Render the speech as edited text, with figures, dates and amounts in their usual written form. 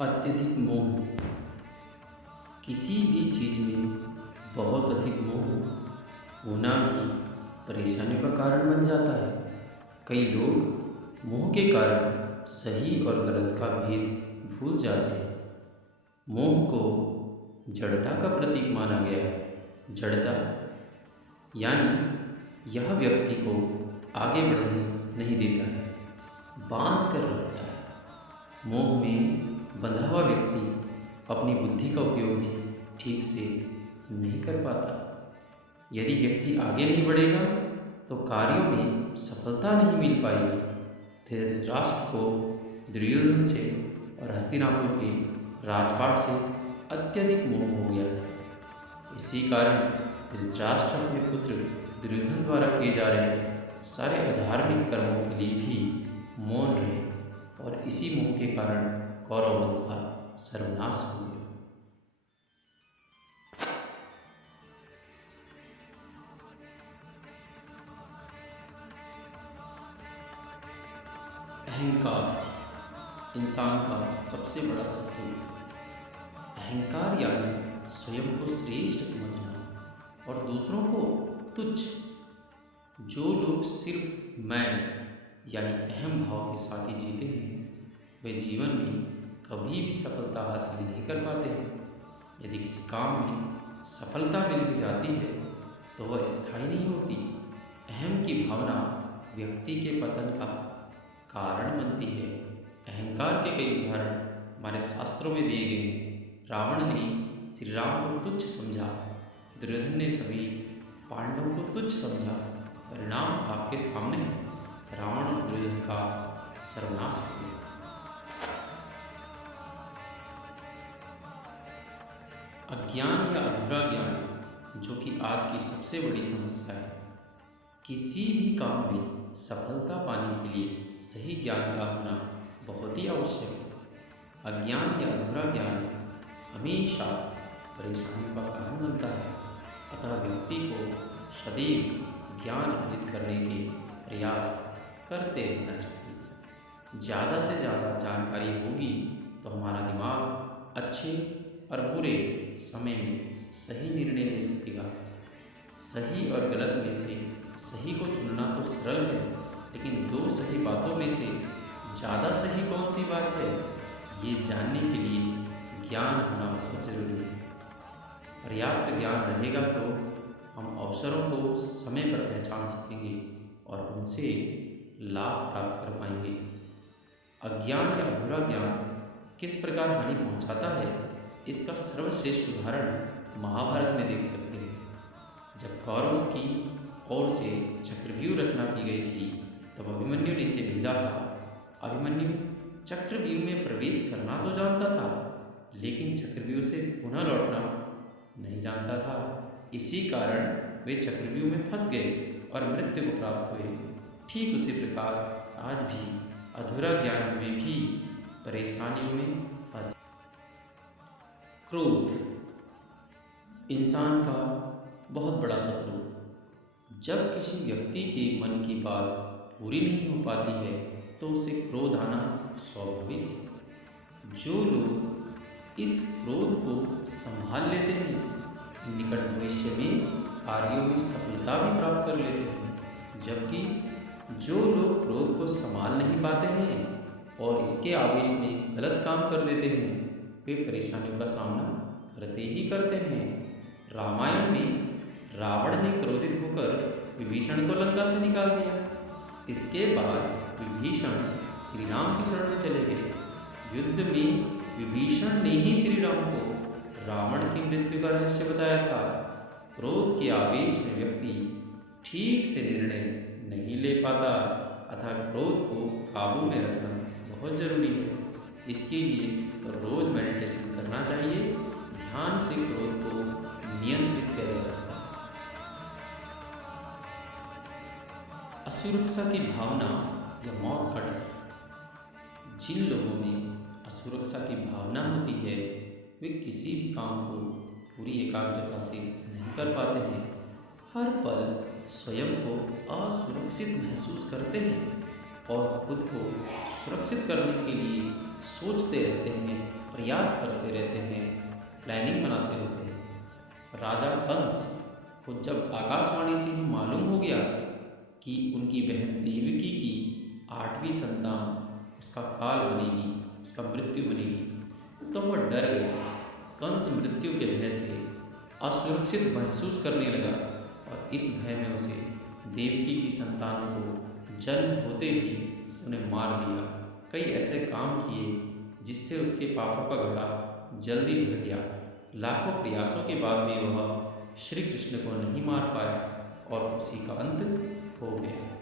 अत्यधिक मोह किसी भी चीज़ में बहुत अधिक मोह होना भी परेशानियों का कारण बन जाता है। कई लोग मोह के कारण सही और गलत का भेद भूल जाते हैं। मोह को जड़ता का प्रतीक माना गया है। जड़ता यानी यह व्यक्ति को आगे बढ़ने नहीं देता है, बांध कर रखता है। मोह में बंधा हुआ व्यक्ति अपनी बुद्धि का उपयोग भी ठीक से नहीं कर पाता। यदि व्यक्ति आगे नहीं बढ़ेगा तो कार्यों में सफलता नहीं मिल पाएगी। धृतराष्ट्र को दुर्योधन से और हस्तिनापुर के राजपाट से अत्यधिक मोह हो गया था। इसी कारण धृतराष्ट्र अपने पुत्र दुर्योधन द्वारा किए जा रहे सारे अधार्मिक कर्मों के लिए भी मौन रहे और इसी मोह के कारण कौरव वंश का सर्वनाश हो गया। अहंकार इंसान का सबसे बड़ा शत्रु है। अहंकार यानी स्वयं को श्रेष्ठ समझना और दूसरों को तुच्छ। जो लोग सिर्फ मैं यानी अहम भाव के साथ ही जीते हैं वे जीवन में कभी भी सफलता हासिल नहीं कर पाते हैं। यदि किसी काम में सफलता मिल भी जाती है तो वह स्थायी नहीं होती। अहम की भावना व्यक्ति के पतन का कारण बनती है। अहंकार के कई उदाहरण हमारे शास्त्रों में दिए गए हैं। रावण ने श्री राम को तुच्छ समझा, दुर्योधन ने सभी पांडवों को तुच्छ समझा। परिणाम आपके सामने है। रावण और दुर्योधन का सर्वनाश हो गया। अज्ञान या अधूरा ज्ञान जो कि आज की सबसे बड़ी समस्या है। किसी भी काम में सफलता पाने के लिए सही ज्ञान का होना बहुत ही आवश्यक है। अज्ञान या अधूरा ज्ञान हमेशा परेशानी का कारण बनता है। अतः व्यक्ति को सदैव ज्ञान अर्जित करने के प्रयास करते रहना चाहिए। ज़्यादा से ज़्यादा जानकारी होगी तो हमारा दिमाग अच्छे और बुरे समय में सही निर्णय ले सकेगा। सही और गलत में से सही को चुनना तो सरल है, लेकिन दो सही बातों में से ज़्यादा सही कौन सी बात है ये जानने के लिए ज्ञान होना बहुत जरूरी है। पर्याप्त ज्ञान रहेगा तो हम अवसरों को समय पर पहचान सकेंगे और उनसे लाभ प्राप्त कर पाएंगे। अज्ञान या अधूरा ज्ञान किस प्रकार हानि पहुंचाता है इसका सर्वश्रेष्ठ उदाहरण महाभारत में देख सकते हैं। जब कौरवों की ओर से चक्रव्यूह रचना की गई थी तब अभिमन्यु ने इसे भेदा था। अभिमन्यु चक्रव्यूह में प्रवेश करना तो जानता था, लेकिन चक्रव्यूह से पुनः लौटना नहीं जानता था। इसी कारण वे चक्रव्यूह में फंस गए और मृत्यु को प्राप्त हुए। ठीक उसी प्रकार आज भी अधूरा ज्ञान में भी परेशानियों में फंस। क्रोध इंसान का बहुत बड़ा शत्रु। जब किसी व्यक्ति के मन की बात पूरी नहीं हो पाती है तो उसे क्रोध आना स्वाभाविक है। जो लोग इस क्रोध को संभाल लेते हैं निकट भविष्य में कार्यों में सफलता भी प्राप्त कर लेते हैं, जबकि जो लोग क्रोध को संभाल नहीं पाते हैं और इसके आवेश में गलत काम कर देते हैं वे परेशानियों का सामना करते ही करते हैं। रामायण में रावण ने क्रोधित होकर विभीषण को लंका से निकाल दिया। इसके बाद विभीषण श्री राम की शरण में चले गए। युद्ध में विभीषण ने ही श्री राम को रावण की मृत्यु का रहस्य बताया था। क्रोध के आवेश में व्यक्ति ठीक से निर्णय नहीं ले पाता, अतः क्रोध को काबू में रखना बहुत जरूरी है। इसके लिए रोज मेडिटेशन करना चाहिए। ध्यान से क्रोध को नियंत्रित किया जा सकता है। असुरक्षा की भावना या मौत का डर। जिन लोगों में असुरक्षा की भावना होती है वे किसी भी काम को पूरी एकाग्रता से नहीं कर पाते हैं। हर पल स्वयं को असुरक्षित महसूस करते हैं और खुद को सुरक्षित करने के लिए सोचते रहते हैं, प्रयास करते रहते हैं, प्लानिंग बनाते रहते हैं। राजा कंस को जब आकाशवाणी से ही मालूम हो गया कि उनकी बहन देवकी की 8वीं संतान उसका काल बनेगी, उसका मृत्यु बनेगी, तो वह डर गया। कंस मृत्यु के भय से असुरक्षित महसूस करने लगा और इस भय में उसे देवकी की संतानों को जन्म होते ही उन्हें मार दिया। कई ऐसे काम किए जिससे उसके पापों का घड़ा जल्दी भर गया। लाखों प्रयासों के बाद भी वह श्री कृष्ण को नहीं मार पाया और उसी का अंत हो गया।